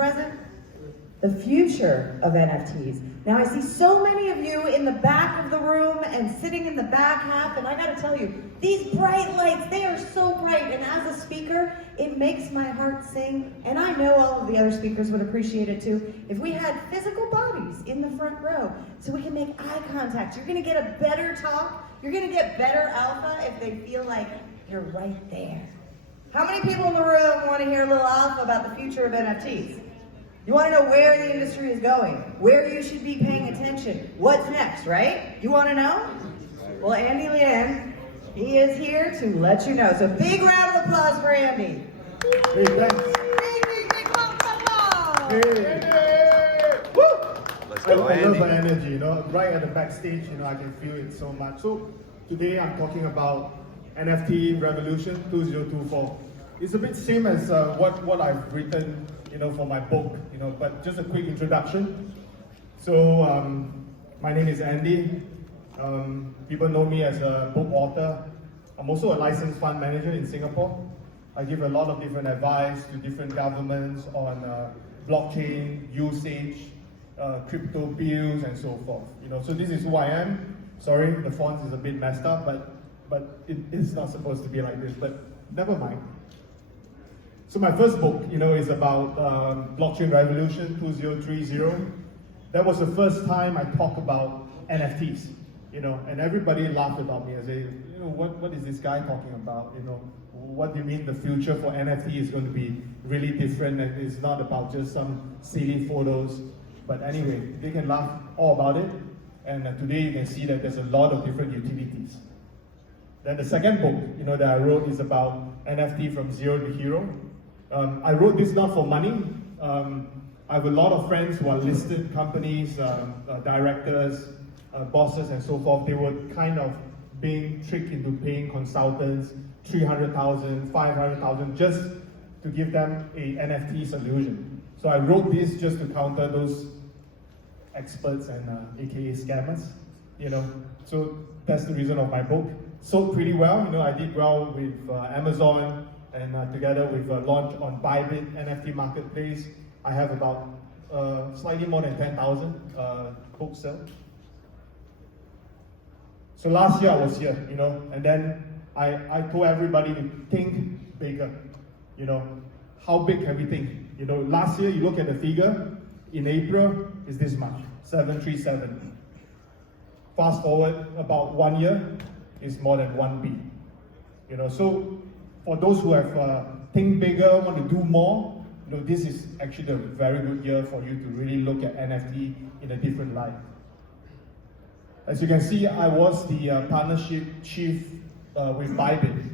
present, the future of NFTs. Now I see so many of you in the back of the room and sitting in the back half, and I gotta tell you, these bright lights, they are so bright, and as a speaker, it makes my heart sing, and I know all of the other speakers would appreciate it too, if we had physical bodies in the front row, so we can make eye contact. You're gonna get a better talk, you're gonna get better alpha if they feel like you're right there. How many people in the room want to hear a little alpha about the future of NFTs? You want to know where the industry is going, where you should be paying attention, what's next, right? You want to know? Well, Anndy Lian, he is here to let you know. So big round of applause for Andy. Hey, thanks. Big applause. Hey. Woo! Let's go, I love Andy. the energy, right at the backstage, I can feel it so much. So today I'm talking about NFT Revolution 2024. It's a bit same as what I've written, for my book, but just a quick introduction. So my name is Andy. People know me as a book author. I'm also a licensed fund manager in Singapore. I give a lot of different advice to different governments on blockchain usage, crypto bills, and so forth. So this is who I am. Sorry, the font is a bit messed up, but it is not supposed to be like this. But never mind. So my first book, is about blockchain revolution 2030. That was the first time I talk about NFTs, and everybody laughed about me. I say, what is this guy talking about? What do you mean the future for NFT is going to be really different, and it's not about just some silly photos? But anyway, they can laugh all about it, and today you can see that there's a lot of different utilities. Then the second book, that I wrote is about NFT from zero to hero. I wrote this not for money. I have a lot of friends who are listed companies, directors, bosses, and so forth. They were kind of being tricked into paying consultants $300,000, $500,000 just to give them a NFT solution. So I wrote this just to counter those experts and AKA scammers. So that's the reason of my book. Sold pretty well. I did well with Amazon. And together with a launch on Bybit NFT marketplace, I have about slightly more than 10,000 books sold. So last year I was here, and then I told everybody to think bigger. How big can we think? Last year you look at the figure, in April is this much, 737. Fast forward about 1 year, it's more than 1 B. So for those who have think bigger, want to do more, this is actually a very good year for you to really look at NFT in a different light. As you can see, I was the partnership chief with Bybit,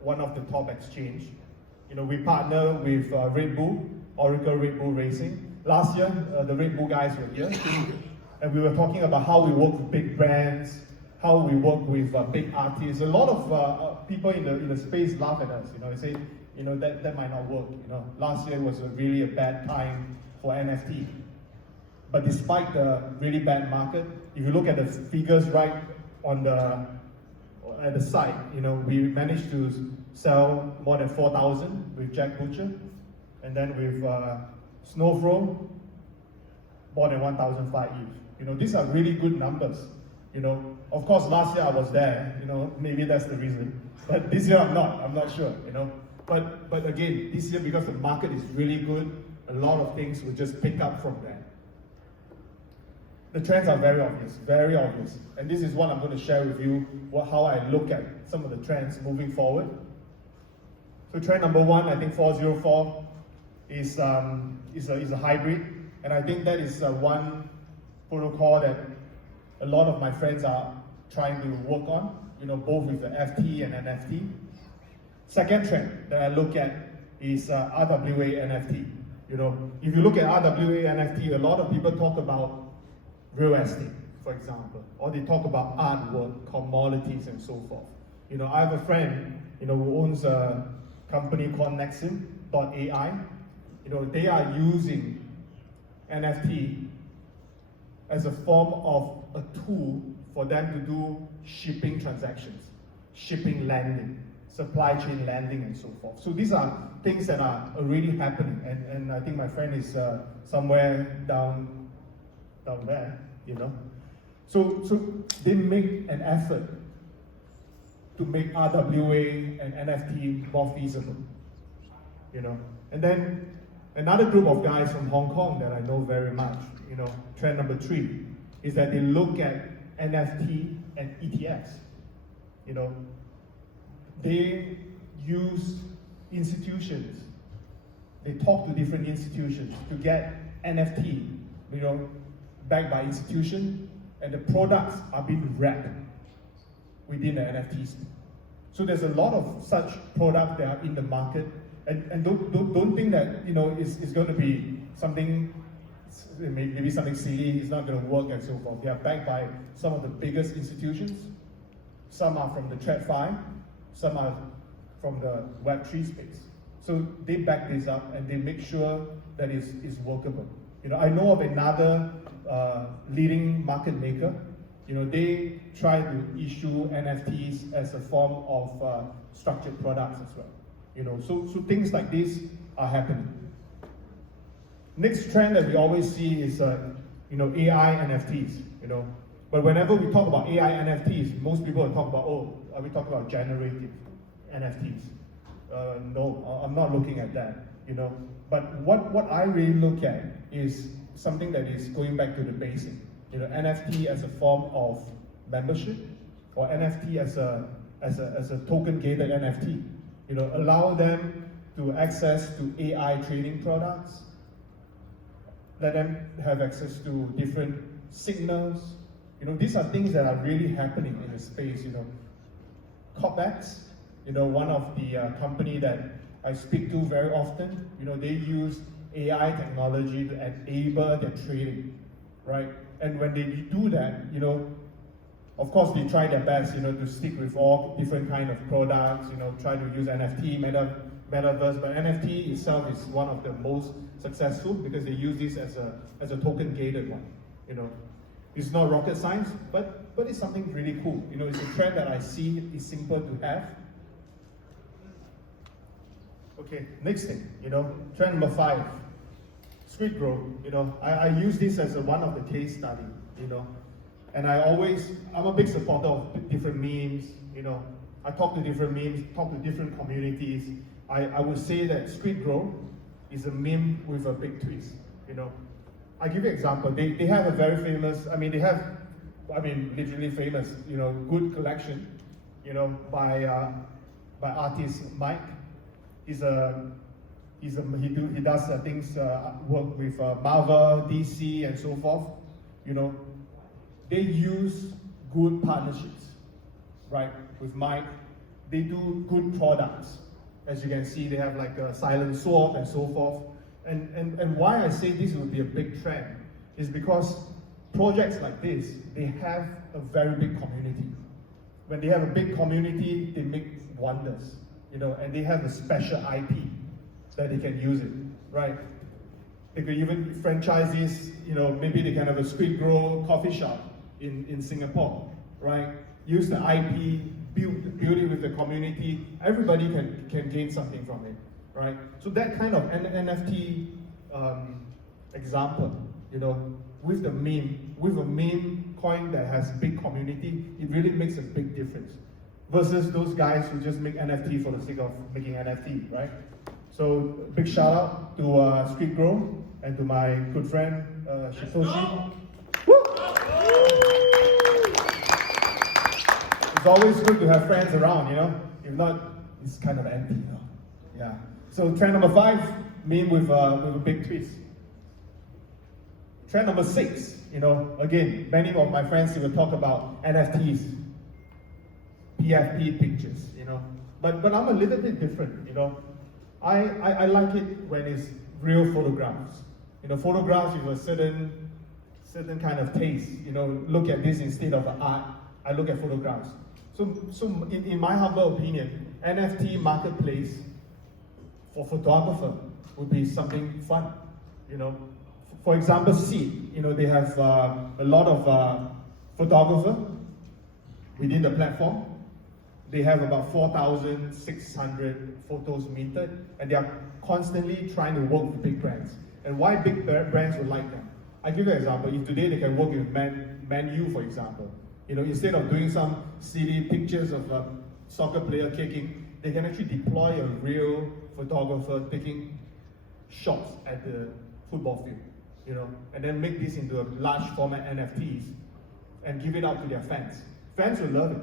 one of the top exchange. We partner with Red Bull, Oracle Red Bull Racing. Last year, the Red Bull guys were here, and we were talking about how we work with big brands, how we work with big artists. A lot of people in the space laugh at us. They say, that might not work. Last year was really a bad time for NFT. But despite the really bad market, if you look at the figures right at the side, we managed to sell more than 4,000 with Jack Butcher, and then with Snowflow, more than 1,500. These are really good numbers. Of course, last year I was there, maybe that's the reason. But this year I'm not sure, But again, this year, because the market is really good, a lot of things will just pick up from there. The trends are very obvious. And this is what I'm going to share with you, how I look at some of the trends moving forward. So trend number one, I think 404 is a hybrid. And I think that is one protocol that a lot of my friends are trying to work on, both with the FT and NFT. Second trend that I look at is RWA NFT. If you look at RWA NFT, a lot of people talk about real estate, for example, or they talk about artwork, commodities, and so forth. I have a friend, who owns a company called Nexim.ai. They are using NFT as a form of a tool for them to do shipping transactions, shipping lending. supply chain lending and so forth. So these are things that are already happening, and I think my friend is somewhere down there, So they make an effort to make RWA and NFT more feasible, And then another group of guys from Hong Kong that I know very much, trend number 3, is that they look at NFT and ETFs. They use institutions. They talk to different institutions to get NFT, backed by institution, and the products are being wrapped within the NFTs. So there's a lot of such products that are in the market, and don't think that it's going to be something, maybe something silly, it's not going to work and so forth. They are backed by some of the biggest institutions. Some are from the TradFi, some are from the Web3 space. So they back this up and they make sure that it's workable. I know of another leading market maker. They try to issue NFTs as a form of structured products as well. So things like this are happening. Next trend that we always see is AI NFTs. But whenever we talk about AI NFTs, most people will talk about, are we talking about generative NFTs? No, I'm not looking at that. But what I really look at is something that is going back to the basic. NFT as a form of membership, or NFT as a token gated NFT. Allow them to access to AI trading products. Let them have access to different signals. These are things that are really happening in the space. Copex, one of the company that I speak to very often. They use AI technology to enable their trading, right? And when they do that, of course they try their best, to stick with all different kind of products, try to use NFT, metaverse, but NFT itself is one of the most successful because they use this as a token gated one, It's not rocket science, but it's something really cool. It's a trend that I see is simple to have. Okay, next thing, trend number 5. Squid Grow, I use this as one of the case study, and I'm a big supporter of different memes, I talk to different memes, talk to different communities. I would say that Squid Grow is a meme with a big twist, I give you an example. They have a very famous, literally famous, good collection, by artist Mike. He does things, work with Marvel, DC, and so forth. They use good partnerships, right? With Mike, they do good products. As you can see, they have like a silent sword and so forth. And why I say this will be a big trend is because projects like this, they have a very big community. When they have a big community, they make wonders, and they have a special IP that they can use it, right? They could even franchise this, maybe they can have a Squid Grow coffee shop in Singapore, right? Use the IP, build it with the community. Everybody can gain something from it, right? So that kind of NFT example, with a meme coin that has big community, it really makes a big difference. Versus those guys who just make NFT for the sake of making NFT, right? So big shout out to Squid Grow and to my good friend Shitoshi. It's always good to have friends around, If not, it's kind of empty, Yeah. So trend number 5, meme with a big twist. Trend number 6, again, many of my friends will talk about NFTs, PFP pictures, But I'm a little bit different, I like it when it's real photographs. Photographs with a certain kind of taste. Look at this instead of art. I look at photographs. So in my humble opinion, NFT marketplace for photographer would be something fun. For example, Seed. They have a lot of photographer within the platform. They have about 4,600 photos minted, and they are constantly trying to work with big brands. And why big brands would like them? I give you an example. If today they can work with Man U, for example, instead of doing some silly pictures of a soccer player kicking, they can actually deploy a real photographer taking shots at the football field, and then make this into a large format NFTs and give it out to their fans. Fans will love it,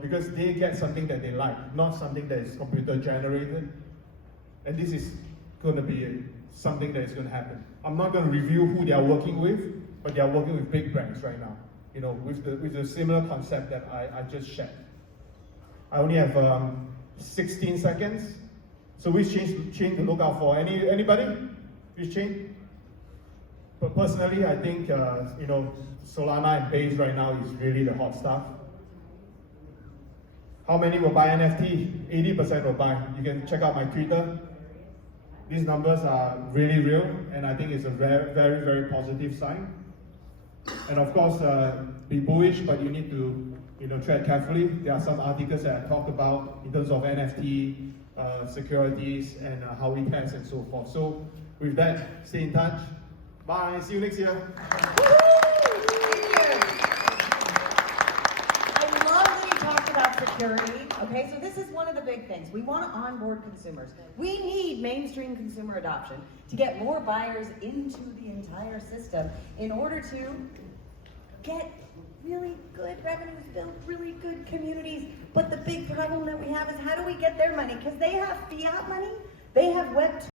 because they get something that they like, not something that is computer generated. And this is going to be something that is going to happen. I'm not going to review who they are working with, but they are working with big brands right now, with the similar concept that I just shared. I only have 16 seconds. So which chain to look out for? Anybody? Which chain? But personally, I think Solana and Base right now is really the hot stuff. How many will buy NFT? 80% will buy. You can check out my Twitter. These numbers are really real, and I think it's a very, very, very positive sign. And of course, be bullish, but you need to tread carefully. There are some articles that I talked about in terms of NFT, securities, and how it has and so forth. So with that, stay in touch. Bye. See you next year. Security. Okay, so this is one of the big things. We want to onboard consumers. We need mainstream consumer adoption to get more buyers into the entire system in order to get really good revenues, build really good communities. But the big problem that we have is how do we get their money? Because they have fiat money, they have Web